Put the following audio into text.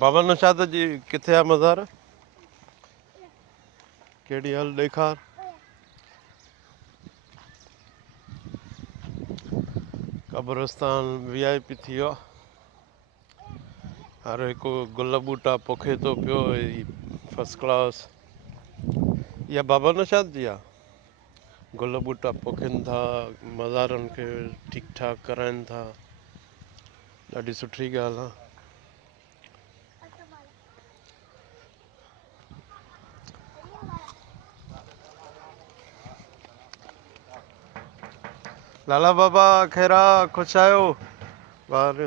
बाबा नौशाद जी किथे आ मज़ार? केड़ी हल ॾेखार। कब्रस्तान VIP थी वियो। हर हिकु गुल बूटा पोखे थो पियो फर्स्ट क्लास। इहा बाबा नौशाद जी आहे। गुल बूटा पोखनि था, मज़ारनि खे ठीकु ठाक कराइनि था। ॾाढी सुठी ॻाल्हि आहे। लाला बाबा खैरा, ख़ुशि आहियो? ॿार